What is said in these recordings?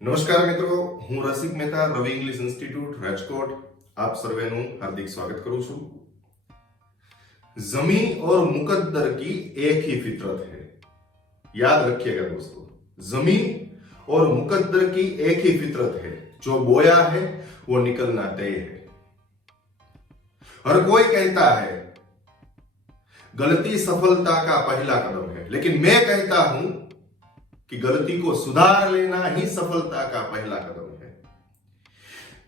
નમસ્કાર મિત્રો, હું રસિક મહેતા રવિ ઇંગ્લિશ ઇન્સ્ટિટ્યૂટ રાજકોટ આપ સર્વેનું હાર્દિક સ્વાગત કરું છું। ज़मी और मुकद्दर की एक ही फितरत है, याद रखिएगा दोस्तों। ज़मी और मुकद्दर की एक ही फितरत है, जो बोया है वो निकलना तय है। हर कोई कहता है गलती सफलता का पहला कदम है, लेकिन मैं कहता हूं कि गलती को सुधार लेना ही सफलता का पहला कदम है।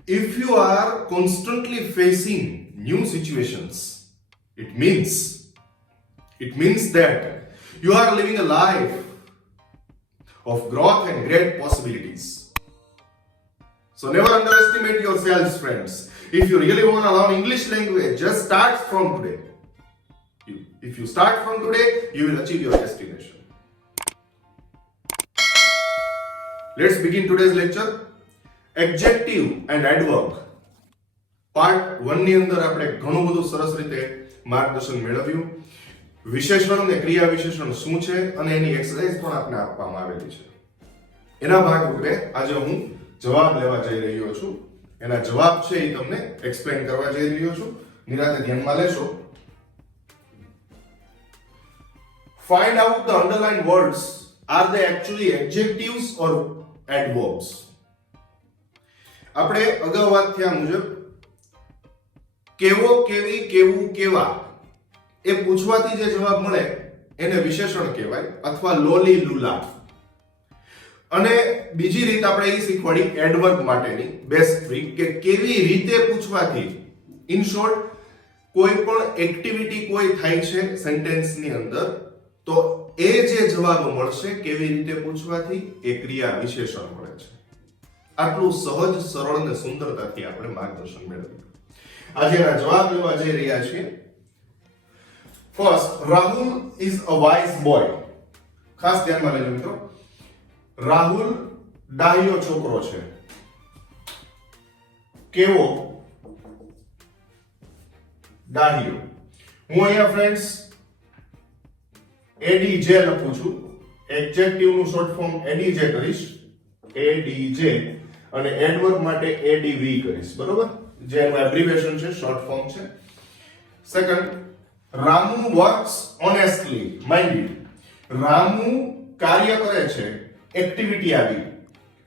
If you are constantly facing new situations, it means that you are living a life of growth and great possibilities. So never underestimate yourselves, friends. If you really want to learn English language, just start from today. If you start from today, you will achieve your destination. Let's begin today's lecture. Adjective and adverb. Part 1 ની અંદર આપણે ઘણું બધું સરસ રીતે માર્ગદર્શન મેળવ્યું। વિશેષણ અને ક્રિયા વિશેષણ શું છે અને એની એક્સરસાઇઝ પણ આપને આપવામાં આવેલી છે। એના ભાગરૂપે આજે હું જવાબ લેવા જઈ રહ્યો છું। એના જવાબ છે એ તમને એક્સપ્લેન કરવા જઈ રહ્યો છું। નિરાતે ધ્યાનમાં લેશો। Find out the underlined words. Are they actually adjectives or adverbs? આપણે અગાઉ વાત થયા મુજબ કેવો, કેવી, કેવું, કેવા એ પૂછવાથી જે જવાબ મળે એને વિશેષણ કહેવાય અથવા લોલી લુલા। અને બીજી રીત આપણે એ શીખવાડી એડવર્બ માટેની બેસ્ટ ટ્રીક કે કેવી રીતે પૂછવાથી ઇન શોર્ટ કોઈ પણ એક્ટિવિટી કોઈ થાય છે સેન્ટેન્સની અંદર તો એ જે જવાબ મળશે કેવી રીતે પૂછવાથી એ ક્રિયા વિશેષણ મળે છે। આટલું સહજ સરળ અને સુંદરતાથી આપણે માર્ગદર્શન મેળવ્યું। આજે એના જવાબ લેવા જઈ રહ્યા છીએ। First, Rahul is a wise boy. ખાસ ધ્યાનમાં લેજો મિત્રો, રાહુલ ડાહ્યો છોકરો છે। કેવો? ડાહ્યો। હું અહીંયા ફ્રેન્ડ્સ એડીજે લખું છું। એડજેક્ટિવ નું શોર્ટ ફોર્મ એડીજે કરીશ, એડીજે, અને એડવર્બ માટે એડીવી કરીશ, બરોબર? જે એનું એબ્રિવિએશન છે, શોર્ટ ફોર્મ છે। Second, Ramu works honestly. Mind it, Ramu કાર્ય કરે છે, એક્ટિવિટી આવી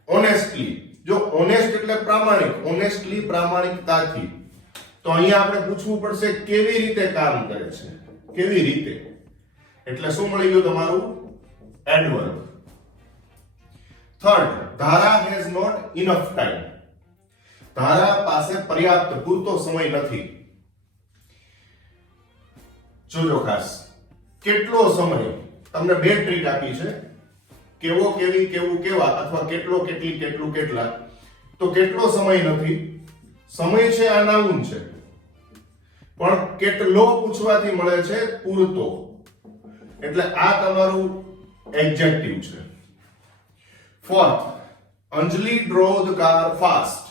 ઓનેસ્ટલી। જો ઓનેસ્ટ એટલે પ્રામાણિક, ઓનેસ્ટલી પ્રામાણિકતાથી, તો અહીંયા આપણે પૂછવું પડશે કેવી રીતે કામ કરે છે, કેવી રીતે, એટલે શું મળી ગયું તમારું એડવર્બ। થર્ડ, ધારા હેઝ નોટ ઇનફ ટાઈમ। ધારા પાસે પર્યાપ્ત પૂરતો સમય નથી। જોજો ખાસ, કેટલો સમય, તમને બે ટ્રીક આપી છે, કેવો, કેવી, કેવું, કેવા, અથવા કેટલો, કેટલી, કેટલું, કેટલા। તો કેટલો સમય નથી, સમય છે આ નાઉન છે, પણ કેટલો પૂછવાથી મળે છે પૂરતો, એટલે આ તમારું એડજેક્ટિવ છે। Fourth, Anjali drove the car fast।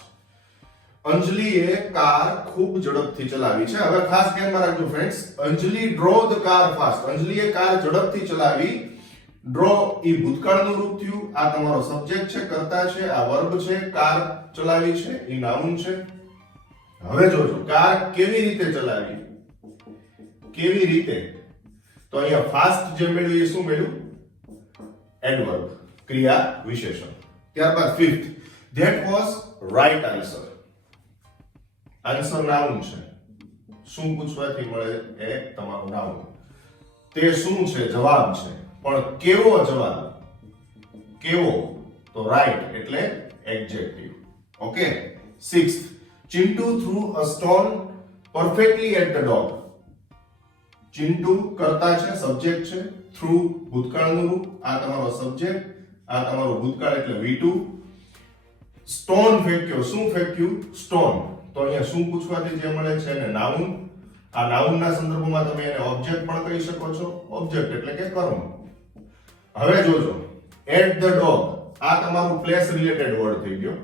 અંજલિએ કાર ખૂબ ઝડપથી ચલાવી છે। હવે ખાસ ધ્યાનમાં રાખજો friends, Anjali drove the car fast, અંજલિએ કાર ઝડપથી ચલાવી। ડ્રો ઈ ભૂતકાળનું રૂપ થયું, આ તમારો સબ્જેક્ટ છે, કર્તા છે, આ વર્બ છે, કાર ચલાવી છે ઈ નાઉન છે। હવે જોજો કાર કેવી રીતે ચલાવી, કેવી રીતે, તો અહીંયા ફાસ્ટ જે મેળવ્યું એ શું મેળવ્યું એડવર્બ, ક્રિયા વિશેષણ। ત્યારબાદ fifth, that was right answer. Answer noun છે, શું પૂછવાથી મળે એ તમારું નાઉન, તે શું છે જવાબ છે, પણ કેવો જવાબ, કેવો, તો રાઈટ એટલે adjective. Okay. Sixth, Chintu threw a stone perfectly at the dog. Chintu કર્તા છે, સબ્જેક્ટ છે, થ્રુ ભૂતકાળનું રૂપ, આ તમારો સબ્જેક્ટ, આ તમારો ભૂતકાળ એટલે V2। સ્ટોન ફેંક્યો, શું ફેંક્યું સ્ટોન, તો અહીંયા શું પૂછવાથી જે મળે છે એને નાઉન। આ નાઉનના સંદર્ભમાં તમે એને ઓબ્જેક્ટ પણ કહી શકો છો, ઓબ્જેક્ટ એટલે કે કર્મ। હવે જોજો એટ ધ ડોગ, આ તમારું પ્લેસ રિલેટેડ વર્ડ થઈ ગયો,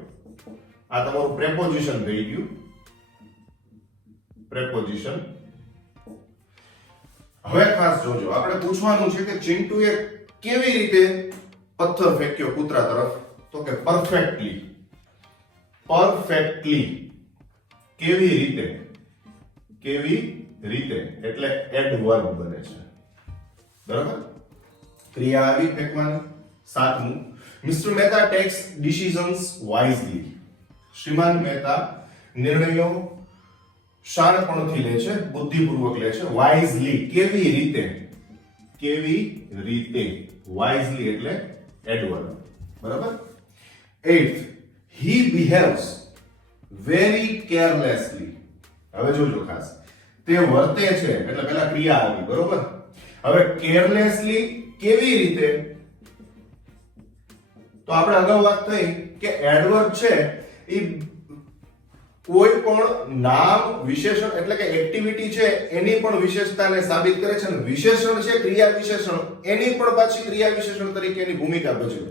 આ તમારું પ્રેપોઝિશન થઈ ગયું, પ્રેપોઝિશન। હવે ખાસ જોજો, આપણે પૂછવાનું છે કે ચિંટુએ કેવી રીતે પથ્થર ફેંક્યો કૂતરા તરફ, તો કે પરફેક્ટલી. પરફેક્ટલી કેવી રીતે? કેવી રીતે એટલે એડવર્બ બને છે. બરાબર? ક્રિયા આવી ફેંકવાની. સાતમું, Mr Mehta takes decisions wisely. શ્રીમાન મહેતા નિર્ણયો શાણપણથી લે છે, બુદ્ધિપૂર્વક લે છે. વાઇઝલી કેવી રીતે? કેવી રીતે વાઇઝલી એટલે એડવર્બ. બરાબર? 8th, he behaves very carelessly. હવે જોજો ખાસ, તે વર્તે છે એટલે પહેલા ક્રિયા આવી. બરોબર? હવે કેરલેસલી કેવી રીતે? તો આપણે અગાઉ વાત થઈ કે એડવર્બ છે એ કોઈ પણ નામ, વિશેષણ એટલે કે એક્ટિવિટી છે એની પણ વિશેષતાને સાબિત કરે છે, અને વિશેષણ છે ક્રિયા વિશેષણ એની પણ પાછી ક્રિયા વિશેષણ તરીકે એની ભૂમિકા ભજવે.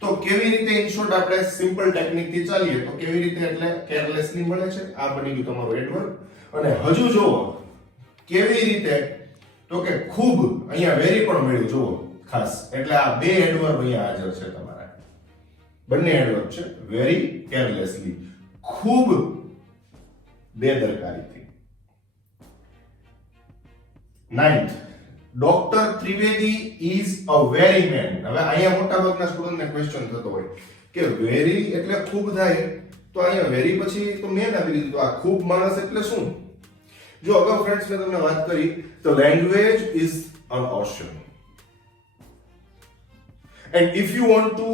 તો કેવી રીતે ઇન શોર્ટ આપણે સિમ્પલ ટેકનિક થી ચાલીએ તો કેવી રીતે એટલે કેરલેસલી મળે છે. આ બની ગયું તમારું એડવર્બ. અને હજુ જોવો કેવી રીતે, તો કે ખૂબ, અહીંયા વેરી પણ મળ્યું. જુઓ ખાસ, એટલે આ બે એડવર્બ અહીંયા હાજર છે તમારા. બંને એડવર્બ છે. Very, carelessly. ખૂબ બેદરકારીથી. 9th, doctor Trivedi is a very man. હવે અહીંયા મોટા ભાગના સ્ટુડન્ટને ક્વેશ્ચન થતો હોય કે વેરી એટલે ખૂબ થાય, તો અહીંયા વેરી પછી તો મેન આપી દીધું, તો આ ખૂબ માણસ એટલે શું? જો અગાઉ ફ્રેન્ડ્સ મેં તમને વાત કરી તો language is an ocean, and if you want to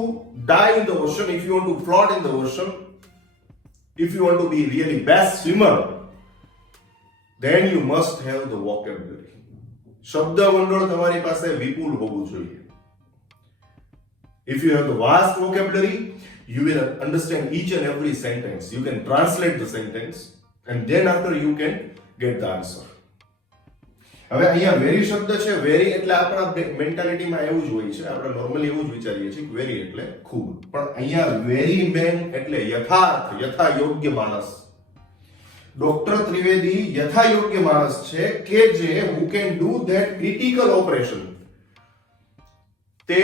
die in the ocean, if you want to float in the ocean, if you want to be really best swimmer, then you must have the vocabulary. શબ્દ ભંડોળ તમારી પાસે વિપુલ હોવું જોઈએ. If you have the vast vocabulary, you will understand each and every sentence. You can translate the sentence, and then after you can get the answer. હવે અહીંયા very શબ્દ છે. વેરી એટલે આપણા મેન્ટાલિટીમાં એવું જ હોય છે, આપણે નોર્મલી એવું જ વિચારીએ છીએ કે વેરી એટલે ખૂબ, પણ અહીંયા વેરી મેન એટલે યથાર્થ, યથા યોગ્ય માણસ. ડોક્ટર ત્રિવેદી યથા યોગ્ય માણસ છે કે જે who can do that critical operation. તે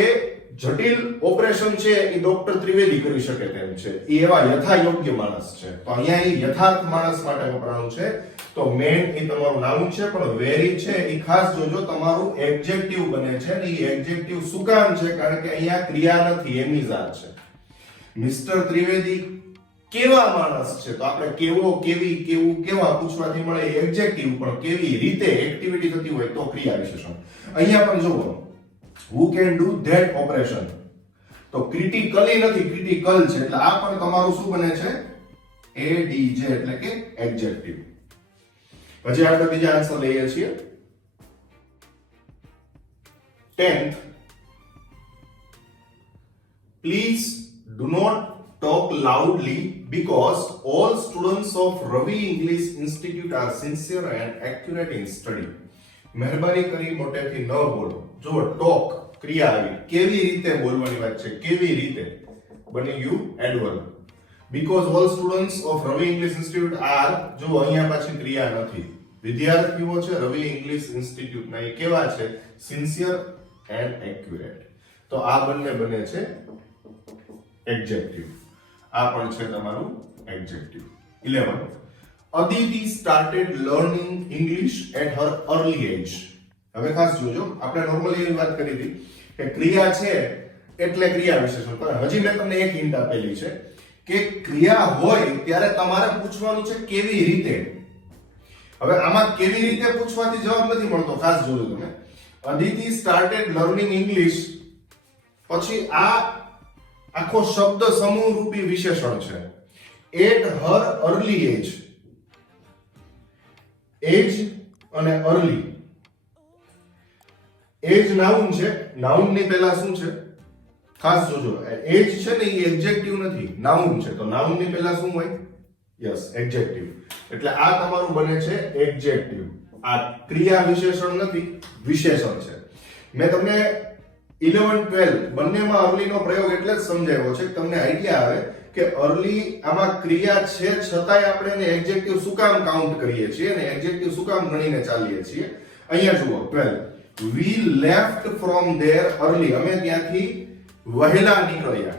જટિલ ઓપરેશન છે એ ડોક્ટર ત્રિવેદી કરી શકે તેમ છે. એ એવા યથા યોગ્ય માણસ છે. તો અહીંયા એ યથાર્થ માણસ માટે વપરાયું છે. તો મેન એ તમારું નામ છે, પણ વેરી છે એ ખાસ જોજો તમારું એડજેક્ટિવ બને છે. ને એ એડજેક્ટિવ શું કામ છે? કારણ કે અહીંયા ક્રિયા નથી, એમની જાત છે. મિસ્ટર ત્રિવેદી કેવા માણસ છે, તો આપણે કેવો, કેવી, કેવું, કેવા પૂછવાથી મળે એડજેક્ટિવ, પણ કેવી રીતે એક્ટિવિટી થતી હોય તો ક્રિયા વિશેષણ. અહીંયા પણ જોવો who can do that operation, તો ક્રિટિકલી નથી, ક્રિટિકલ છે, એટલે આ પણ તમારું શું બને છે? એડીજે એટલે કે એડજેક્ટિવ. પછી આપણે બીજા આન્સર લઈએ છીએ. 10th, please do not talk loudly because all students of Ravi English Institute are sincere and accurate in study. મહેરબાની કરી મોટેથી ન બોલો. જો ટોક ક્રિયા આવી, કેવી રીતે બોલવાની વાત છે, કેવી રીતે બની ગયું adverb. because all students of Ravi English Institute are, જો અહીંયા પાછી ક્રિયા નથી, વિદ્યાર્થીઓ છે રવિ ઇંગ્લિશ ઇન્સ્ટિટ્યૂટ ના, એ કેવા છે? Sincere and accurate. તો આ બંને બને છે એડજેક્ટિવ. આ પણ છે તમારું adjective. 11th, Aditi started learning English at her early age. હવે ખાસ જોજો, આપણે નોર્મલી એવી વાત કરી હતી કે ક્રિયા છે એટલે ક્રિયા વિશેષણ, પણ હજી મેં તમને એક હિન્ટ આપેલી છે કે ક્રિયા હોય ત્યારે તમારે પૂછવાનું છે કેવી રીતે. હવે આમાં કેવી રીતે પૂછવાથી જવાબ નથી મળતો, ખાસ જોજો તમે. Aditi started learning English, પછી આ આખો શબ્દ સમૂહ રૂપી વિશેષણ છે. at her early age, એજ અને અર્લી. એજ નાઉન છે, નાઉન ની પહેલા શું છે ખાસ જોજો. એજ છે ને એ એડજેક્ટિવ નથી, નાઉન છે, તો નાઉન ની પહેલા શું હોય? Yes, adjective. એટલે આ તમારું બને છે એડજેક્ટિવ. આ ક્રિયા વિશેષણ નથી, વિશેષણ છે. મેં તમને 11 12 બંનેમાં અર્લી નો પ્રયોગ એટલે જ સમજાવ્યો છે કે તમને આઈડિયા આવે કે અર્લી આમાં ક્રિયા છે છતાંય આપણે એને એડજેક્ટિવ શું કામ કાઉન્ટ કરીએ છીએ અને એડજેક્ટિવ શું કામ ગણીને ચાલીએ છીએ. અહીંયા જુઓ 12, we left from there early, અમે ત્યાંથી વહેલા નીકળ્યા.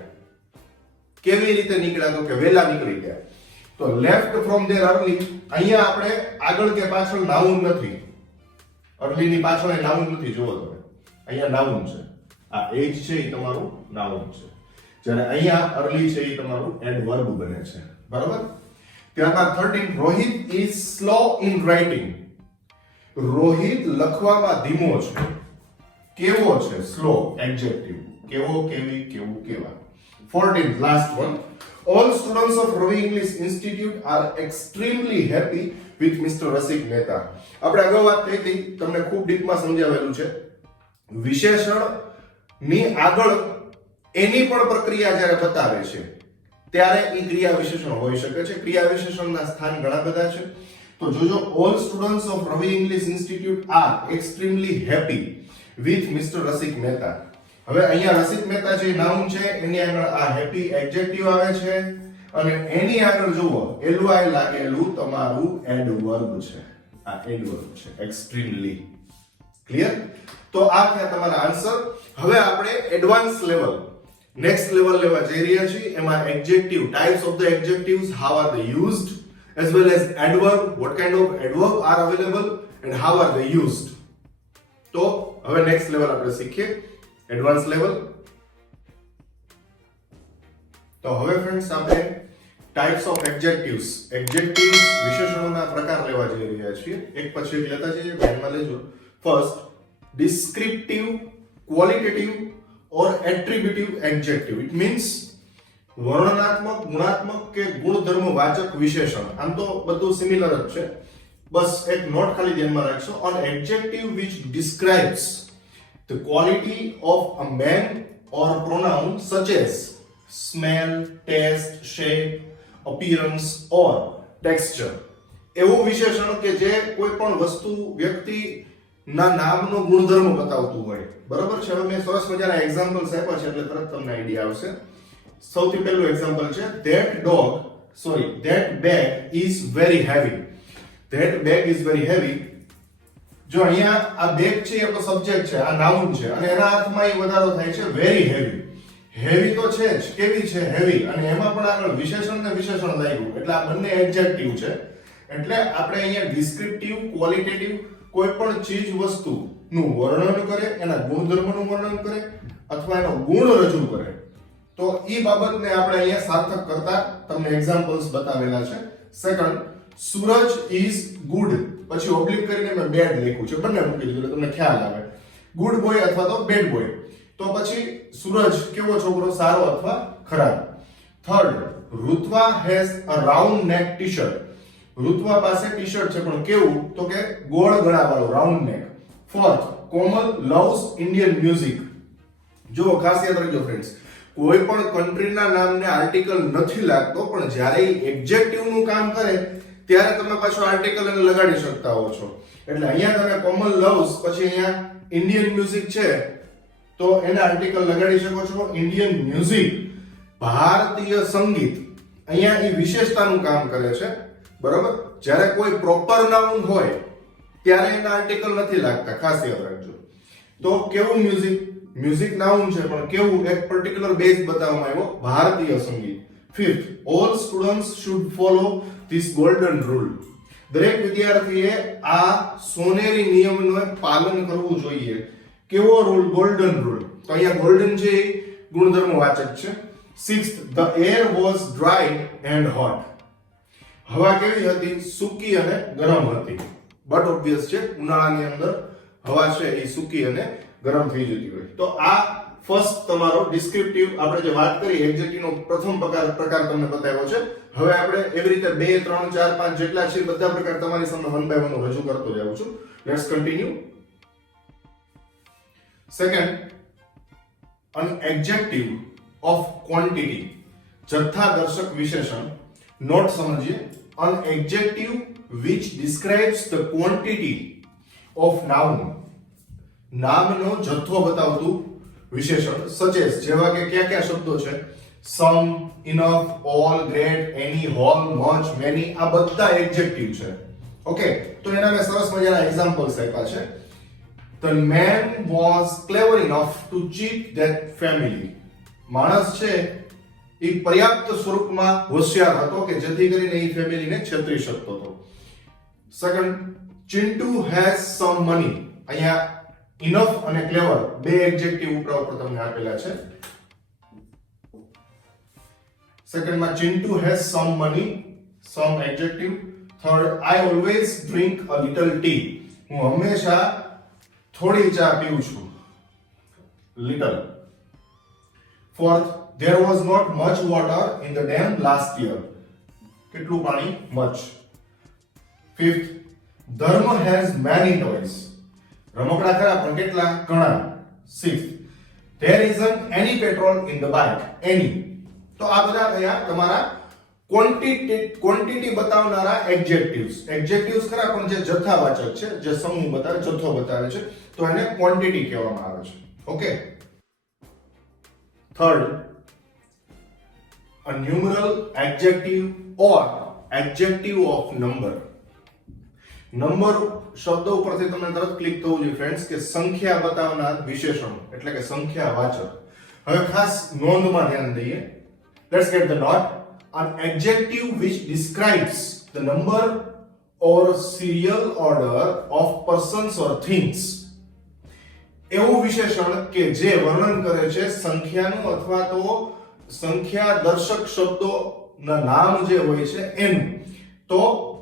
કેવી રીતે નીકળ્યા તો કે વહેલા નીકળી ગયા. તો લેફ્ટ ફ્રોમ ધેર અર્લી, અહીંયા આપણે આગળ કે પાછળ નાઉન નથી. અર્લી ની પાછળ નાઉન નથી, જુઓ તમે અહીંયા નાઉન છે. આ એજ છે એ તમારું નાઉન છે, જ્યારે અહીંયા અર્લી છે એ તમારું એડવર્બ બને છે. બરાબર. ત્યારબાદ 13, Rohit is slow in writing. Rohit લખવામાં ધીમો છે. કેવો છે? સ્લો. એડજેક્ટિવ. કેવો, કેવી, કેવું, કેવા. 14th last one, all students of Ravi English Institute are extremely happy with Mr. Rasik Mehta. આપણે અગાઉ વાત થઈ હતી, તમને ખૂબ ડીપમાં સમજાવેલું છે. વિશેષણ ની આગળ એની પણ પ્રક્રિયા જ્યારે બતાવે છે ત્યારે એ ક્રિયા વિશેષણ હોઈ શકે છે. ક્રિયા વિશેષણના સ્થાન ઘણા બધા છે. તો જોજો, all students of Ravi English Institute are extremely happy with Mr. Rasik Mehta. હવે અહીંયા રસિક મહેતા જે નાઉન છે એની આગળ આ હેપી એડજેક્ટિવ આવે છે, અને એની આગળ જુઓ એલવાય લાગેલું તમારું એડવર્બ છે. આ એડવર્બ છે, એક્સ્ટ્રીમલી. ક્લિયર? તો આ થયા તમારા આન્સર. હવે આપણે એડવાન્સ લેવલ, નેક્સ્ટ લેવલ લેવા જઈ રહ્યા છીએ. એમાં adjective, types of the adjectives, how are they used, as well as adverb, what kind of adverb are available and how are they used. તો હવે નેક્સ્ટ લેવલ આપણે શીખીએ, એડવાન્સ લેવલ. તો હવે ફ્રેન્ડ્સ આપણે ટાઇપ્સ ઓફ એડજેક્ટિવ્સ, એડજેક્ટિવ્સ વિશેષણોના પ્રકાર લેવા જઈ રહ્યા છીએ. એક પછી એક લેતા જઈએ, ધ્યાનમાં લેજો. First, descriptive, qualitative or attributive adjective. It means વર્ણનાત્મક, ગુણાત્મક કે ગુણધર્મવાચક વિશેષણ. આમ તો બધું સિમિલર જ છે, બસ એક નોટ ખાલી ધ્યાનમાં રાખશો. On adjective which describes the quality of a man or pronoun such as smell, taste, shape, appearance or texture. એવું વિશેષણ કે જે કોઈ પણ વસ્તુ, વ્યક્તિ ના નામનો ગુણધર્મ બતાવતું હોય. બરાબર છે. હવે મેં સરસ મજાના એક્ઝામ્પલ્સ આપ્યા છે એટલે તરત તમને આઈડિયા આવશે. સૌથી પહેલું એક્ઝામ્પલ છે, that bag is very heavy. That bag is very heavy. જો અહીંયા આ બેગ છે એ આપણો સબ્જેક્ટ છે, આ નાઉન છે, અને એના અર્થમાં એ વધારો થાય છે વેરી હેવી. હેવી તો છે જ, કેવી છે? હેવી. અને એમાં પણ આગળ વિશેષણ ને વિશેષણ લાગ્યું એટલે આ બંને એડજેક્ટિવ છે. એટલે આપણે અહીંયા ડિસ્ક્રિપ્ટિવ, ક્વોલિટેટિવ કોઈ પણ ચીજ વસ્તુનું વર્ણન કરે, એના ગુણધર્મનું વર્ણન કરે અથવા એનો ગુણ રજૂ કરે, તો એ બાબતને આપણે અહીંયા સાર્થક કરતા તમને એક્ઝામ્પલ્સ બતાવેલા છે. સેકન્ડ, સૂરજ ઇઝ ગુડ, પછી ઓબ્લિક કરીને મેં બેડ લખ્યું છે, બંને મૂકી દીધું એટલે તમને ખ્યાલ આવે. ગુડ બોય અથવા તો બેડ બોય. તો પછી સૂરજ કેવો છોકરો, સારો અથવા ખરાબ. થર્ડ, ઋત્વા હેઝ અ રાઉન્ડ નેક ટી-શર્ટ. ઋત્વા પાસે ટી-શર્ટ છે પણ કેવું? તો કે ગોળ ગળાવાળું, રાઉન્ડ નેક. ફોર્થ, કોમલ લવ્સ ઇન્ડિયન મ્યુઝિક. જો ખાસ યાદ રાખજો ફ્રેન્ડ્સ, કોઈ પણ કન્ટ્રીના નામને આર્ટિકલ નથી લાગતો, પણ જ્યારે એડજેક્ટિવ નું કામ કરે ત્યારે તમે પાછો આર્ટિકલ એને લગાડી શકતા હો છો. એટલે અહીંયા તમે કોમલ લવ્સ પછી અહીંયા ઇન્ડિયન મ્યુઝિક છે તો એને આર્ટિકલ લગાડી શકો છો. ઇન્ડિયન મ્યુઝિક, ભારતીય સંગીત, અહીંયા એ વિશેષતાનું કામ કરે છે. બરાબર. જ્યારે કોઈ પ્રોપર નાઉન હોય ત્યારે એના આર્ટિકલ નથી લાગતા, ખાસ યાદ રાખજો. તો કેવું મ્યુઝિક? મ્યુઝિક નાઉન છે પણ કેવું? એક પર્ટિક્યુલર બેઝ બતાવવામાં આવ્યો, ભારતીય સંગીત. Fifth, all students should follow this golden rule. દરેક વિદ્યાર્થીએ આ સોનેરી નિયમનું પાલન કરવું જોઈએ. કેવો રૂલ? Golden rule. તો અહીંયા ગોલ્ડન છે એ ગુણધર્મવાચક છે. Sixth, the air was dry and hot. હવા કેવી હતી? સૂકી અને ગરમ હતી. બટ ઓબ્વિયસ છે, ઉનાળાની અંદર હવા છે એ સૂકી અને ગરમ થઈ જતી હોય. તો આ ફર્સ્ટ તમારો ડિસ્ક્રિપ્ટિવ આપણે જે વાત કરી એડજેક્ટિવનો પ્રથમ પ્રકાર તમને બતાવ્યો છે. હવે આપણે એવી રીતે 2, 3, 4, 5 જેટલા છે બધા પ્રકાર તમારી સામે વન બાય વન રજૂ કરતો જાઉં છું. Let's continue. Second, an adjective of quantity. જથ્થાદર્શક વિશેષણ. નોટ સમજીએ. an adjective which describes the quantity of noun. નામનો જથ્થો બતાવતું વિશેષણ. such as, જેવા કે કયા શબ્દો છે? some, enough, all, great, any, whole, much, many. આ બધા એડજેક્ટિવ છે. ઓકે, તો એના મેં સરસ મજાના એક્ઝામ્પલ્સ આપ્યા છે. The man was clever enough to cheat that family. માણસ છે એ પર્યાપ્ત સ્વરૂપમાં હોશિયાર હતો કે જેથી કરીને એ ફેમિલીને છેતરી શકતો હતો. Second, Chintu has some money. અહીંયા ઇનફ અને ક્લેવર બે એડજેક્ટિવ ઉપર તમને આપેલા છે. સેકન્ડમાં Chintu has some money, sum adjective. Third, I always drink a little T. હું હંમેશા થોડી ચા પીઉં છું. Little. Fourth, there was not much water in the dam last year. કેટલું પાણી? much. ફિફ્થ, ધર્મ has many toys. રમકડા ખરા પણ કેટલા? ઘણા. Sixth, there isn't any petrol in the bike. any. તો આ બધા કયા? તમારા ક્વોન્ટિટી બતાવનારા એડજેક્ટિવ્સ. એડજેક્ટિવ્સ ખરા પણ જે જથ્થાવાચક છે, જે સમૂહ બતાવે, જથ્થો બતાવે છે, તો એને ક્વોન્ટિટી કહેવામાં આવે છે. Okay. Third, a numeral, adjective or adjective of number. Number શબ્દ ઉપરથી તમને તરત ક્લિક થવું જોઈએ ફ્રેન્ડ્સ કે સંખ્યા બતાવનાર વિશેષણ એટલે કે સંખ્યાવાચક. હવે ખાસ નોંધમાં ધ્યાન દઈએ. Let's get the note. an adjective which describes the number or serial order of persons or things. એવું વિશેષણ કે જે વર્ણન કરે છે સંખ્યાનું અથવા તો સંખ્યા દર્શક શબ્દોના નામ જે હોય છે એનું. તો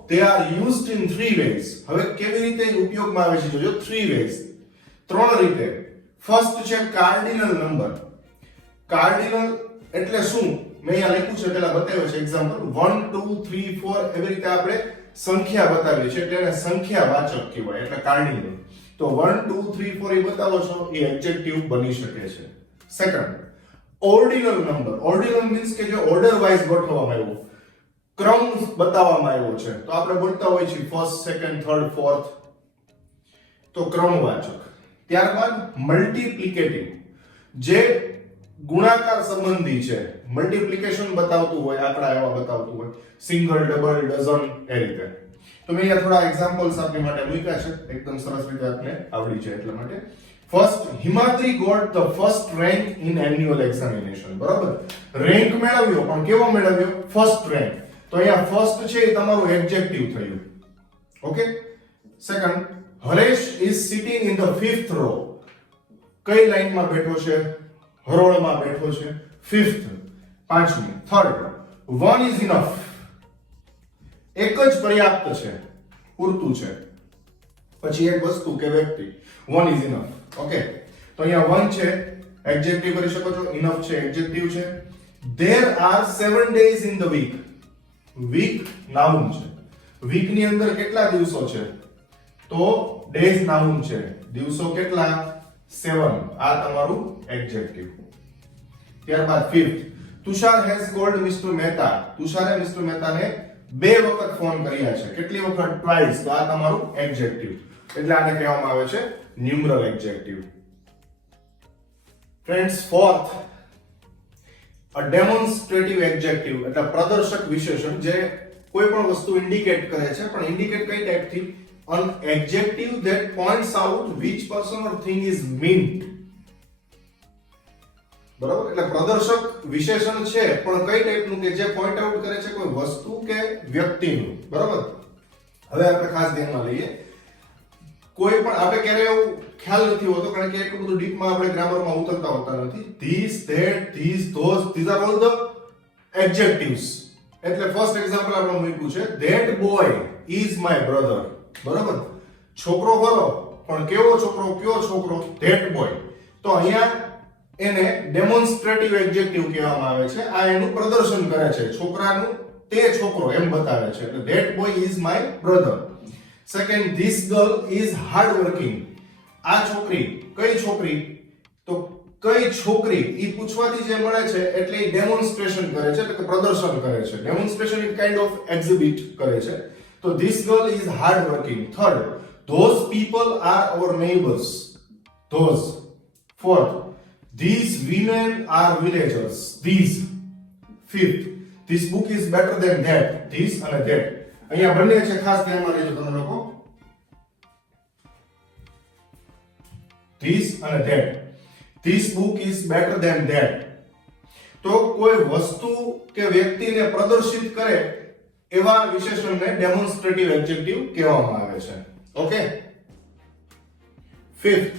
they are used in three ways. હવે કેવી રીતે ઉપયોગમાં આવે છે જોજો. three ways, ત્રણ રીતે. ફર્સ્ટ છે કાર્ડિનલ નંબર. કાર્ડિનલ એટલે શું? મેં અહીંયા લખ્યું છે, પેલા બતાવ્યું છે એક્ઝામ્પલ. 1 2 3 4 એવી રીતે આપણે સંખ્યા બતાવીએ છીએ એટલે એને સંખ્યાવાચક કહેવાય એટલે કાર્ડિનલ. તો 1 2 3 4 એ બતાવો છો એ એડજેક્ટિવ બની શકે છે. Second, ordinal number. Ordinal means કે જે ઓર્ડર વાઇઝ ગોઠવવામાં આવ્યો, ક્રમ બતાવવામાં આવ્યો છે. તો આપણે બોલતા હોઈએ છીએ ફર્સ્ટ, સેકન્ડ, થર્ડ, ફોર્થ, તો ક્રમવાચક. ત્યારબાદ મલ્ટીપ્લિકેટિવ, જે ગુણાકાર સંબંધી છે, મલ્ટીપ્લિકેશન બતાવતું હોય, આંકડા એવા બતાવતું હોય, સિંગલ, ડબલ, ડઝન એ રીતે. તો મેં અહીંયા થોડા એક્ઝામ્પલ્સ આપની માટે મૂક્યા છે, એકદમ સરસ રીતે આપને આવડી છે એટલા માટે. First, Himadri got the first rank in annual examination. બરાબર, રેન્ક મેળવ્યો પણ કેવો મેળવ્યો? First rank. તો અહીંયા ફર્સ્ટ છે એ તમારું એડજેક્ટિવ થયું. Okay. Second, Haresh is sitting in the fifth row. કઈ લાઈનમાં બેઠો છે? હરોળમાં બેઠો છે. ફિફ્થ, પાંચમી. Third, one is enough. એક જ પર્યાપ્ત છે, પૂરતું છે. પછી એક વસ્તુ કે વ્યક્તિ, વન ઇઝ ઇનફ. ઓકે. તો અહીંયા વન છે એડજેક્ટિવ કરી શકો છો, ઇનફ છે એડજેક્ટિવ છે. there are 7 days in the week. Week noun છે. વીક ની અંદર કેટલા દિવસો છે? તો ડેઝ નાઉન છે. દિવસો કેટલા? 7. આ તમારું એડજેક્ટિવ. ત્યારબાદ fifth, Tushar has called Mr Mehta. તુષારે મિસ્ટર મહેતાને બે વખત ફોન કર્યા છે. કેટલી વખત? ટ્વાઇસ. તો આ તમારું એડજેક્ટિવ. એટલે આને કહેવામાં આવે છે numeral adjective. Friends, fourth, a demonstrative adjective એટલે પ્રદર્શક વિશેષણ જે કોઈ પણ વસ્તુ ઇન્ડિકેટ કરે છે. પણ ઇન્ડિકેટ કઈ ટાઈપથી? an adjective that points out which person or thing is meant. બરાબર, એટલે પ્રદર્શક વિશેષણ છે પણ કઈ ટાઈપનું કે જે પોઈન્ટ આઉટ કરે છે કોઈ વસ્તુ કે વ્યક્તિનું. બરાબર. હવે આપણે ખાસ ધ્યાનમાં લઈએ. કોઈ પણ આપણે ક્યારે એવું ખ્યાલ નથી હોતો કારણ કે એટલું બધું ડીપમાં આપણે ગ્રામરમાં ઉતરતા હોતા નથી. This, that, this, those, these are all the adjectives. એટલે ફર્સ્ટ એક્ઝામ્પલ આપણે મૂક્યું છે that boy is my brother. બરાબર, છોકરો ખરો પણ કેવો છોકરો? કયો છોકરો? That boy. તો અહીંયા એને ડેમોન્સ્ટ્રેટિવ એડજેક્ટિવ કહેવામાં આવે છે. આ એનું પ્રદર્શન કરે છે, છોકરાનું તે છોકરો એમ બતાવે છે. એટલે that boy is my brother. Second, this girl is hard working. આ છોકરી, કઈ છોકરી? તો કઈ છોકરી ઈ પૂછવાથી જે મળે છે એટલે ઈ ડેમોન્સ્ટ્રેશન કરે છે એટલે કે પ્રદર્શન કરે છે. Demonstration it kind of exhibit કરે છે. તો this girl is hard working. Third, those people are our neighbours. Those. Fourth, these women are villagers. These. Fifth, this book is better than that. This અને that. અહીંયા બંને છે, ખાસ ધ્યાનમાં રહેજો તમે લોકો. This અને that. This book is better than that. તો કોઈ વસ્તુ કે વ્યક્તિને પ્રદર્શિત કરે એવા વિશેષણને ડેમોન્સ્ટ્રેટિવ એડજેક્ટિવ કહેવામાં આવે છે. ઓકે. ફિફ્થ,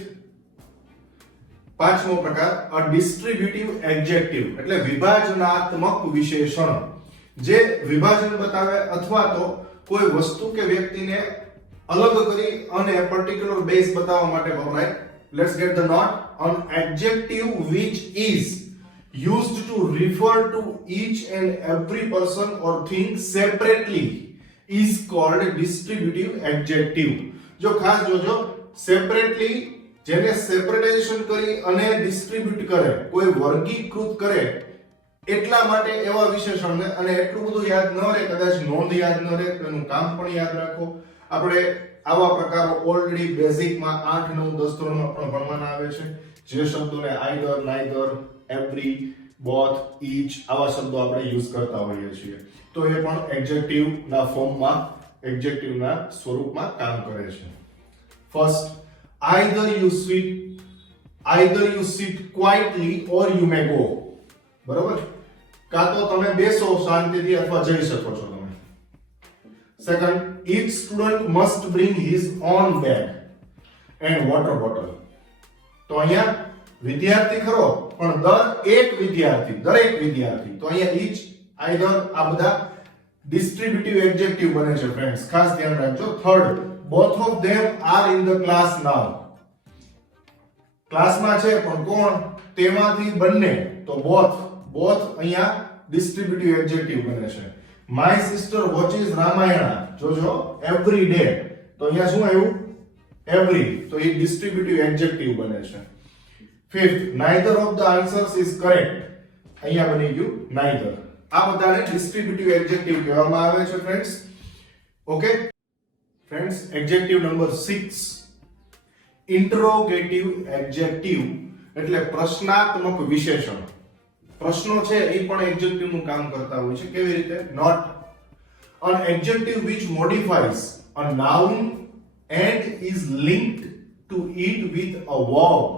પાંચમો પ્રકાર અ ડિસ્ટ્રીબ્યુટિવ એડજેક્ટિવ એટલે વિભાજનાત્મક વિશેષણ, જે વિભાજન બતાવે અથવા તો કોઈ વસ્તુ કે વ્યક્તિને અલગ કરી અને પર્ટિક્યુલર બેઝ બતાવવા માટે વપરાય. Let's get the note. An adjective which is used to refer to each and every person or thing separately is called distributive adjective. જો ખાસ જોજો, separately જેને સેપરેટાઇઝેશન કરી અને ડિસ્ટ્રીબ્યુટ કરે, કોઈ વર્ગીકૃત કરે એટલા માટે એવા વિશેષણને, અને એટલું બધું યાદ ન રહે, કદાચ નોંધ યાદ ન રહે તો એનું કામ પણ યાદ રાખો. આપણે આવા પ્રકારો ઓલરેડી બેઝિકમાં 8, 9, 10 ધોરણમાં પણ ભણવાના આવે છે. જે શબ્દોને either, neither, every, both, each આવા શબ્દો આપણે યુઝ કરતા હોઈએ છીએ. તો એ પણ એડજેક્ટિવના ફોર્મમાં, એડજેક્ટિવના સ્વરૂપમાં કામ કરે છે. First, either you sit quietly or you may go. બરોબર? કાં તો તમે બેસો શાંતિથી અથવા જઈ શકો છો તમે. Second, each student must bring his own bag and water bottle. તો અહીંયા વિદ્યાર્થી ખરો, પણ દરેક વિદ્યાર્થી, તો અહીંયા each, either આ બધા ડિસ્ટ્રીબ્યુટિવ એડજેક્ટિવ બને છે ફ્રેન્ડ્સ, ખાસ ધ્યાન રાખજો. Third, both of them are in the class now. ક્લાસમાં છે પણ કોણ? તેમાંથી બંને, તો both અહીંયા ડિસ્ટ્રીબ્યુટિવ એડજેક્ટિવ બને છે. My sister watches Ramayana, જોજો, every day, તો અહીંયા શું આવ્યું? every, તો એ ડિસ્ટ્રીબ્યુટિવ એડજેક્ટિવ બને છે. Fifth, neither of the answers is correct, અહીંયા બની ગયું neither. આ બધાને ડિસ્ટ્રીબ્યુટિવ એડજેક્ટિવ કહેવામાં આવે છે friends. Okay friends, adjective number 6, interrogative adjective એટલે પ્રશ્નાત્મક વિશેષણ. પ્રશ્નો છે એ પણ એડજેક્ટિવ નું કામ કરતા હોય છે. કેવી રીતે? Note, an adjective which modifies a noun and is linked to it with a verb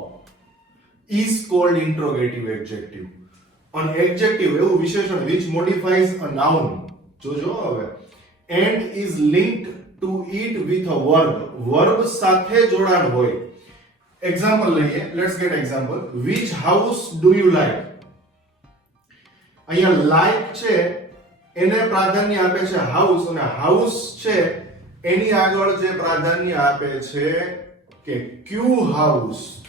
is called interrogative adjective. An adjective એવું વિશેષણ which modifies a noun, જોજો હવે, and is linked to it with a verb સાથે જોડાણ હોય. Example લઈએ. Let's gate example. which house do you like? અહીંયા like છે એને પ્રાધાન્ય આપે છે હાઉસ, અને હાઉસ છે એની આગળ જે પ્રાધાન્ય આપે છે કે ક્યુ હાઉસ,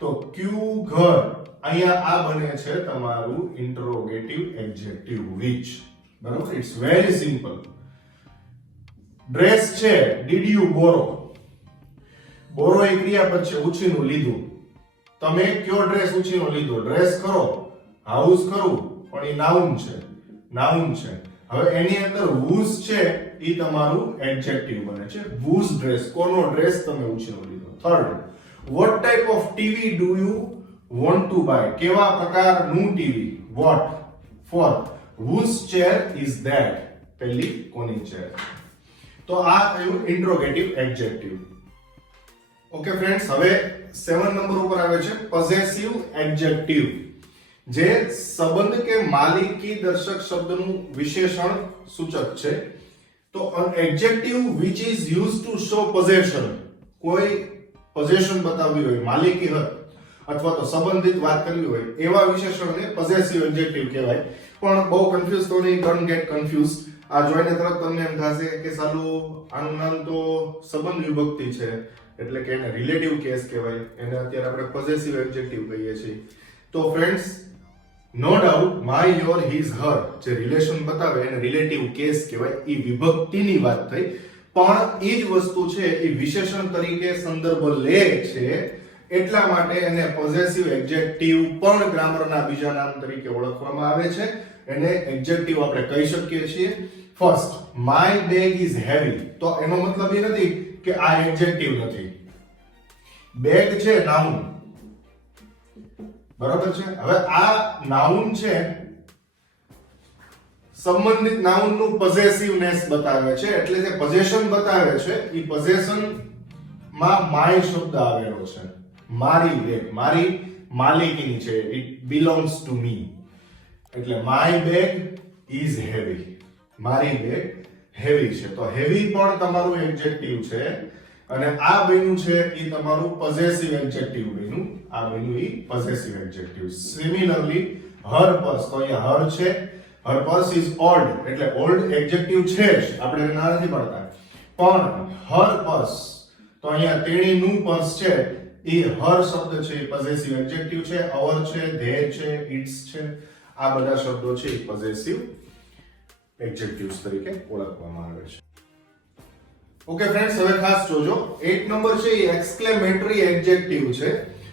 તો ક્યુ ઘર. અહીંયા આ બને છે તમારું ઇન્ટરોગેટિવ એડજેક્ટિવ which. બરાબર? It's very simple. ડ્રેસ છે did you borrow? બોરો એ ક્રિયાપદ છે, ઉછીનું લીધું. તમે કયો ડ્રેસ ઉછીનો લીધો? ડ્રેસ કરો, હાઉસ કરું, પણ એ નાઉન છે. હવે એની અંદર whose છે એ તમારું એડજેક્ટિવ બને છે. whose dress, કોનો ડ્રેસ તમે ઉછીનો લીધો. Third, what type of TV do you want to buy? કેવા પ્રકારનું TV? what. fourth, whose chair is that? પહેલી કોની ચેર? તો આ થયું ઇન્ટરોગેટિવ એડજેક્ટિવ. ઓકે ફ્રેન્ડ્સ, હવે 7 નંબર ઉપર આવે છે પોઝેસિવ એડજેક્ટિવ, જે સંબંધ કે માલિકી દર્શક શબ્દનું વિશેષણ સૂચક છે. તો an adjective which is used to show possession, કોઈ પોઝેશન બતાવવી હોય, માલિકી હક અથવા તો સંબંધિત વાત કરવી હોય, એવા વિશેષણને પોઝેસિવ એડજેક્ટિવ કહેવાય. પણ બહુ કન્ફ્યુઝ તો નહીં, ડોન્ટ ગેટ કન્ફ્યુઝ. આ જોઈને તરત તમને એમ થશે કે સાલું આનું નામ તો સંબંધ વિભક્તિ છે, એટલે કે એને રિલેટિવ કેસ કહેવાય, એને અત્યારે આપણે પોઝેસિવ એડજેક્ટિવ કહીએ છીએ. તો friends, no doubt my, your, his, her જે રિલેશન બતાવે એને રિલેટિવ કેસ કહેવાય. એ વિભક્તિની વાત થઈ, પણ એ જ વસ્તુ છે એ વિશેષણ તરીકે સંદર્ભ લે છે, એટલા માટે એને પોઝેસિવ એડજેક્ટિવ પણ ગ્રામરના બીજા નામ તરીકે ઓળખવામાં આવે છે. એને એડજેક્ટિવ આપણે કહી શકીએ છીએ. First, my bag is heavy, તો એનો મતલબ એ નથી કે આ એડજેક્ટિવ નથી. બેગ છે નાઉન, બરાબર છે. હવે આ નાઉન છે, સંબંધિત નાઉન નું પોઝેસિવનેસ બતાવે છે, એટલે જે પોઝેશન બતાવે છે એ પોઝેશન માં માય શબ્દ આવેલો છે. મારી બેગ, મારી માલિકીની છે, ઇટ બિલોંગ્સ ટુ મી. એટલે માય બેગ ઇઝ હેવી, મારી બેગ હેવી છે. તો હેવી પણ તમારું એડજેક્ટિવ છે અને આ બન્યું છે એ તમારું પોઝેસિવ એડજેક્ટિવ બન્યું, આ બન્યું એ પોઝેસિવ એડજેક્ટિવ. સિમિલરલી હર પર્સ, તો અહીંયા હર છે, હર પર્સ ઇઝ ઓલ્ડ એટલે ઓલ્ડ એડજેક્ટિવ છે જ, આપણે એને ના નથી પડતા. પણ હર પર્સ, તો અહીંયા તેણીનું પર્સ છે એ હર શબ્દ છે એ પોઝેસિવ એડજેક્ટિવ છે, અવર છે, ધેર છે, ઇટ્સ છે, આ બધા શબ્દો છે એ પોઝેસિવ એડજેક્ટિવ્સ તરીકે ઓળખવામાં આવે છે. ઓકે ફ્રેન્ડ્સ, હવે ખાસ જોજો 8 નંબર છે એ એક્સક્લેમેટરી એડજેક્ટિવ છે.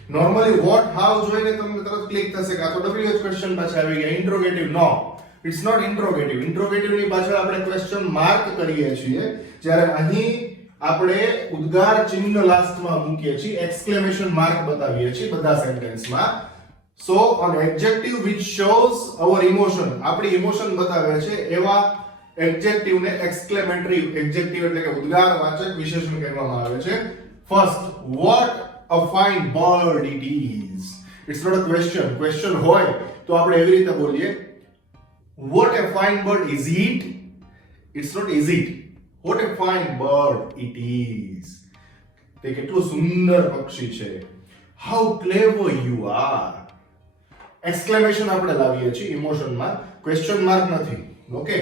નોર્મલી વોટ હાઉ જોઈને તમને તરત ક્લિક થશે કે આ તો WH ક્વેશ્ચન પાછળ આવી ગયા, interrogative. No, it's not interrogative. Interrogative ની પાછળ આપણે ક્વેશ્ચન માર્ક કરીએ છીએ, જ્યારે અહીં આપણે ઉદ્ગાર ચિહ્ન લાસ્ટમાં મૂકીએ છીએ, એક્સક્લેમેશન માર્ક બતાવીએ છીએ બધા સેન્ટેન્સમાં. સો an adjective which shows our emotion, આપણી ઇમોશન બતાવે છે એવા એડજેક્ટિવ ને એક્સક્લેમેટરી એડજેક્ટિવ એટલે કે ઉદ્ગારવાચક વિશેષણ કહેવામાં આવે છે. First, what a fine bird it is. It's not a question. Question હોય તો આપણે એવી રીતે બોલીએ, what a fine bird is it? It's not is it. What a fine bird it is. તે કેટલું સુંદર પક્ષી છે. How clever you are. Exclamation આપણે લાવીએ છીએ ઇમોશનમાં, ક્વેશ્ચન માર્ક નથી. ઓકે,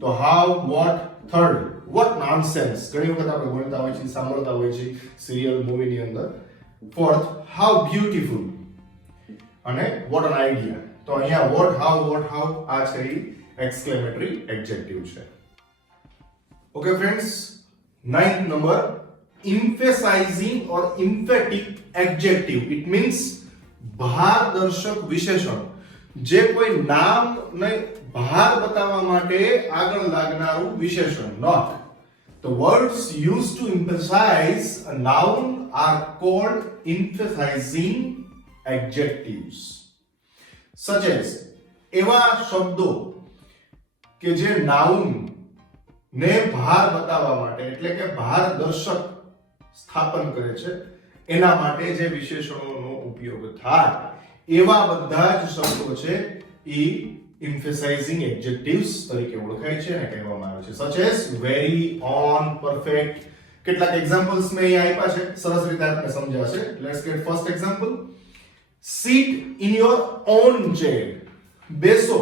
તો how, what. Third, what nonsense, ઘણી વખત આપણે બોલતા હોય છે, સાંભળતા હોય છે સિરિયલ, મૂવીની અંદર. ફોર્થ, હાઉ બ્યુટીફુલ અને વોટ એન આઈડિયા. તો અહીંયા વોટ, હાઉ આ છે એક્સક્લેમેટરી એડજેક્ટિવ છે. Okay friends, 9th number, emphasizing or emphatic adjective. It means ભારદર્શક વિશેષણ, જે કોઈ નામને ભાર બતાવવા માટે આગળ લાગનારું વિશેષણ. Note the words used to emphasize a noun are called emphasizing adjectives. such as, એવા શબ્દો કે જે નાઉન ને ભાર બતાવવા માટે એટલે કે ભારદર્શક સ્થાપન કરે છે એના માટે જે વિશેષણોનો ઉપયોગ થાય એવા બધા જ શબ્દો છે એ emphasizing adjectives તરીકે ઓળખાય છે અને કહેવામાં આવે છે. such as very, on, perfect. કેટલાક એક્ઝામ્પલ્સ મેં અહીં આપ્યા છે, સરસ રીતે આપણે સમજાશે. Let's gate first example. sit in your own chair. બેસો.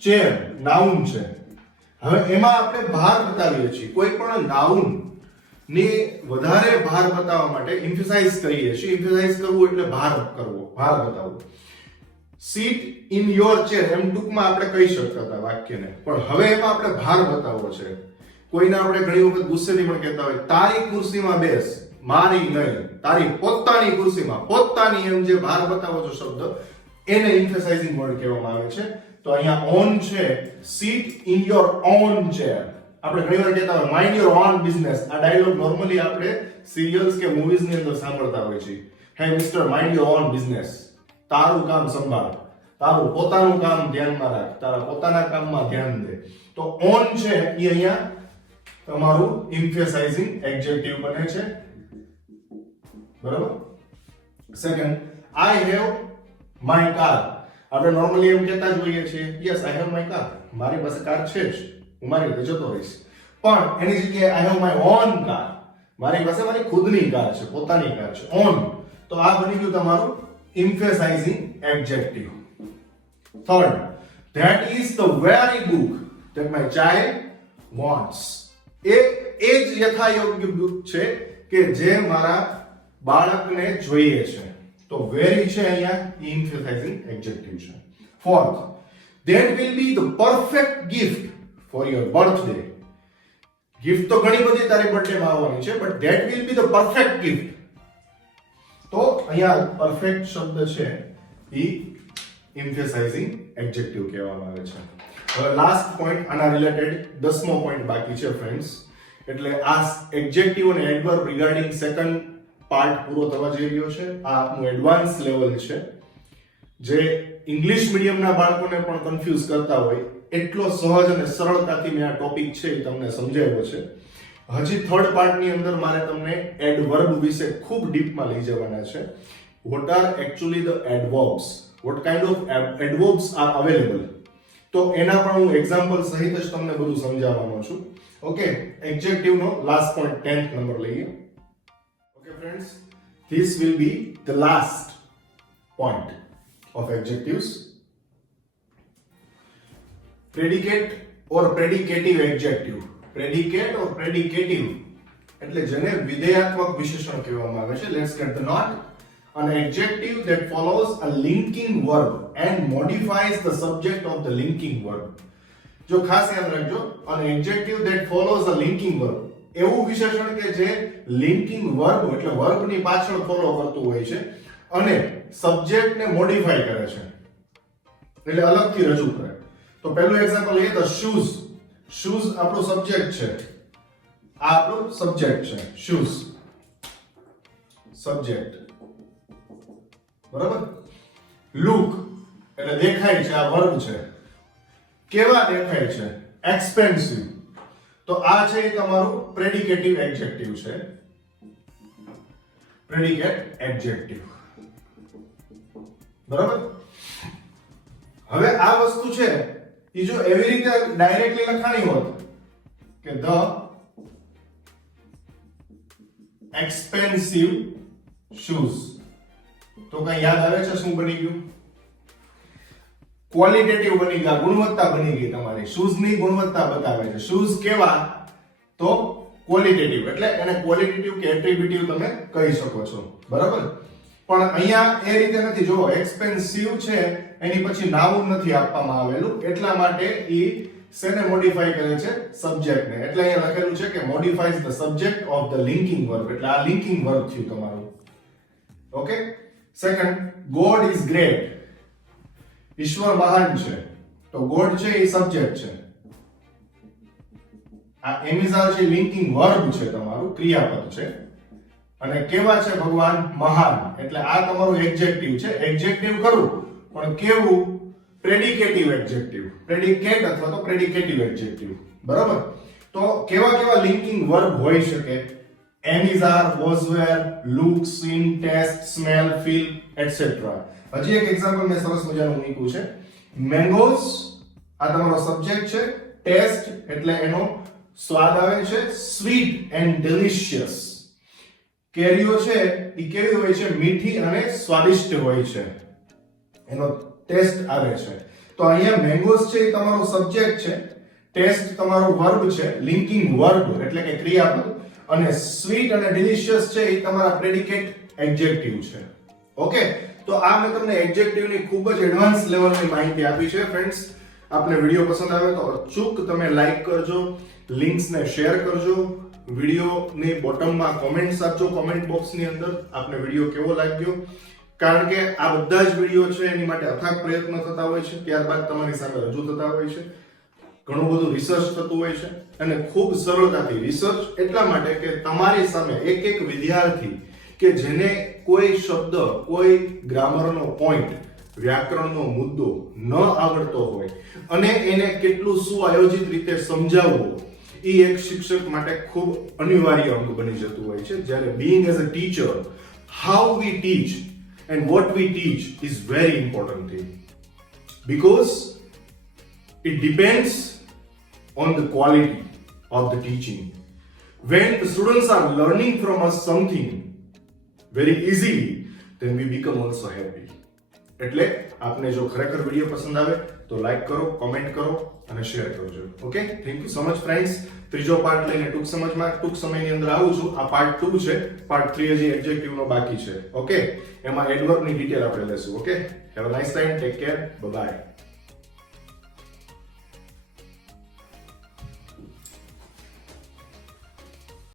chair નાઉન છે. હવે એમાં આપણે ભાર બતાવીએ છીએ, કોઈ પણ નાઉન ને વધારે ભાર બતાવવા માટે એમ્ફસાઇઝ કરીએ છીએ. એમ્ફસાઇઝ કરવું એટલે ભાર કરવો, ભાર બતાવવો. sit in your chair એમ ટૂંકમાં આપણે કહી શકતા હતા વાક્યને, પણ હવે એમાં આપણે ભાર બતાવવો છે. કોઈને આપણે ઘણી વખત ગુસ્સેથી પણ કહેતા હોય, તારી ખુરશીમાં બેસ, મારી નહીં, તારી પોતાની ખુરશીમાં. પોતાની એમ જે ભાર બતાવો છો શબ્દ, એને એમ્ફસાઇઝિંગ વર્ડ કહેવામાં આવે છે. તો અહીંયા ઓન છે, sit in your own chair. આપણે ઘણી વાર કહેતા હોય માઇન્ડ યોર ઓન બિઝનેસ. આ ડાયલોગ નોર્મલી આપણે સિરિયલ્સ કે મૂવીઝ ની અંદર સાંભળતા હોય છે. હે mister, mind your own business. તારું કામ સંભાળ, તારું પોતાનું કામ ધ્યાનમાં રાખ, તારા પોતાના કામમાં ધ્યાન દે. તો ઓન છે એ અહીંયા તમારું એમ્ફસાઇઝિંગ એડજેક્ટિવ બને છે. બરાબર. Second, I have my car. આપણે નોર્મલી એમ કહેતા જ હોઈએ છીએ, yes I have my car. મારી પાસે કાર છે જ, હું મારી રીતે જતો રહીશ. પણ એની જગ્યાએ I have my own car. મારી પાસે મારી ખુદની કાર છે, પોતાની કાર છે. ઓન, તો આ બની ગયું તમારું emphasizing adjective. Third, that is the very book that my child wants. એ જ યથાયોગ્ય બુક છે કે જે મારા બાળકને જોઈએ છે. તો very છે અહીંયા emphasizing adjective છે. Fourth, that will be the perfect gift for your birthday. gift તો ઘણી બધી તારી બર્થડે માં આવવાની છે, but that will be the perfect gift. તો અહીંયા પરફેક્ટ શબ્દ છે એ એમ્ફસાઇઝિંગ એડજેક્ટિવ કહેવામાં આવે છે. હવે લાસ્ટ પોઈન્ટ આના રિલેટેડ 10મો પોઈન્ટ બાકી છે ફ્રેન્ડ્સ. એટલે આ એડજેક્ટિવ અને એડવર્બ રિગાર્ડિંગ સેકન્ડ પાર્ટ પૂરો થવા જઈ રહ્યો છે. આ આપનું એડવાન્સ લેવલ છે, જે ઇંગ્લિશ મીડિયમના બાળકોને પણ કન્ફ્યુઝ કરતા હોય એટલો સહજ અને સરળતાથી મેં આ ટોપિક છે એ તમને સમજાવ્યો છે. હજી થર્ડ પાર્ટની અંદર મારે તમને એડવર્બ વિશે ખૂબ ડીપમાં લઈ જવાના છે. What are actually the adverbs? what kind of adverbs are available. તો એના પણ હું એક્ઝામ્પલ સહિત જ તમને બધું સમજાવવાનો છું. ઓકે, એડજેક્ટિવ નો લાસ્ટ પોઈન્ટ 10th નંબર લઈએ. Okay friends, this will be the last point of adjectives. Predicate or predicative adjective. Predicate or predicative એટલે જેને વિધેયાત્મક વિશેષણ કહેવામાં આવે છે. Let's get the knot. An adjective that follows a linking verb and modifies the subject of the linking verb. જો ખાસ યાદ રાખજો, an adjective that follows a linking verb એવું વિશેષણ કે જે linking verb એટલે verb ની પાછળ ફોલો કરતું હોય છે અને સબ્જેક્ટ ને મોડિફાઈ કરે છે, એટલે અલગથી રજૂ કરે. તો પહેલું એક્ઝામ્પલ લઈએ તો shoes. shoes આપણો સબ્જેક્ટ છે, આ આપણો સબ્જેક્ટ છે. shoes સબ્જેક્ટ, બરાબર. look એટલે દેખાય છે, આ વર્બ છે. કેવા દેખાય છે? એક્સપેન્સિવ. તો આ છે એ તમારું પ્રેડિકેટિવ એડજેક્ટિવ છે. પ્રેડિકેટ એડજેક્ટિવ, બરાબર. હવે આ વસ્તુ છે એ જો એવી રીતે ડાયરેક્ટલી લખાણી હોત કે the expensive shoes, તો કઈ યાદ આવે છે શું બની ગયું? ક્વોલિટેટિવ બની ગયા, ગુણવત્તા બની ગઈ તમારી. શૂઝ ની ગુણવત્તા બતાવે છે. શૂઝ કેવા? તો ક્વોલિટેટિવ, એટલે એને ક્વોલિટેટિવ કે એટ્રીબ્યુટિવ તમે કહી શકો છો, બરાબર. પણ અહીંયા એ રીતે નથી. જો એક્સપેન્સિવ છે એની પછી નાઉન નથી આપવામાં આવેલું, એટલા માટે ઈ શેને મોડિફાઈ કરે છે? સબ્જેક્ટને. એટલે અહીંયા લખેલું છે કે modifies the subject of the linking verb, એટલે આ લિંકિંગ વર્બ થયું તમારું. Okay. Second, God is great. ઈશ્વર મહાન છે. તો ગોડ છે એ સબ્જેક્ટ છે. આ એમિઝાર છે લિંકિંગ વર્બ છે, તમારું ક્રિયાપદ છે. અને કેવા છે ભગવાન? મહાન. એટલે આ તમારું એડજેક્ટિવ છે. એડજેક્ટિવ ખરું, પણ કેવું? પ્રેડિકેટિવ એડજેક્ટિવ. પ્રેડિકેટ અથવા તો પ્રેડિકેટિવ એડજેક્ટિવ, બરાબર. તો કેવા કેવા લિંકિંગ વર્બ હોઈ શકે? Am is are, was were, look, seem, taste, smell, feel, etcetera. હજી એક એક્ઝામ્પલ મેં સરસ મજાનું મૂક્યું છે. મેંગોઝ આ તમારો સબ્જેક્ટ છે. ટેસ્ટ એટલે એનો સ્વાદ આવે છે. Sweet and delicious. કેરીઓ છે એ કેવી હોય છે? મીઠી અને સ્વાદિષ્ટ હોય છે, એનો ટેસ્ટ આવે છે. તો અહીંયા મેંગોઝ છે એ તમારો સબ્જેક્ટ છે. ટેસ્ટ તમારો વર્બ છે, લિંકિંગ વર્બ એટલે કે ક્રિયાપદ. અને સ્વીટ અને ડિલિશિયસ છે એ તમારા પ્રેડિકેટ એડજેક્ટિવ છે. ઓકે. તો આ મેં તમને એડજેક્ટિવની ખૂબ જ એડવાન્સ લેવલની માહિતી આપી છે. ફ્રેન્ડ્સ, આપને વિડીયો પસંદ આવે તો અચૂક તમે લાઈક કરજો, લિંક્સને શેર કરજો, વિડીયોની બોટમમાં કોમેન્ટ્સ આપજો, કોમેન્ટ બોક્સની અંદર આપને વિડીયો કેવો લાગ્યો. કારણ કે આ બધા જ વિડીયો છે એની માટે અથાગ પ્રયત્ન થતા હોય છે, ત્યારબાદ તમારી સામે રજૂ થતા હોય છે. ઘણું બધું રિસર્ચ થતું હોય છે અને ખૂબ સરળતાથી રિસર્ચ એટલા માટે કે તમારી સામે એક એક વિદ્યાર્થી કે જેને કોઈ શબ્દ, કોઈ ગ્રામરનો પોઈન્ટ, વ્યાકરણનો મુદ્દો ન આવડતો હોય અને એને કેટલું સુઆયોજિત રીતે સમજાવવો, એ એક શિક્ષક માટે ખૂબ અનિવાર્ય અંગ બની જતું હોય છે. જ્યારે being as a teacher, how we teach and what we teach is very important thing, because it depends on the quality of the teaching. When the students are learning from us something very easily, then we become also happy. એટલે આપને જો ખરેખર video પસંદ આવે તો like કરો, comment કરો અને શેર કરજો. Okay, thank you so much friends. ત્રીજો પાર્ટ લઈને ટૂંક સમયની અંદર આવું છું. આ પાર્ટ 2 છે. પાર્ટ 3 હજી એડજેક્ટિવનો બાકી છે. ઓકે, એમાં એડવર્બની ડિટેલ આપણે લેશું. Okay, have a nice time, take care, bye bye.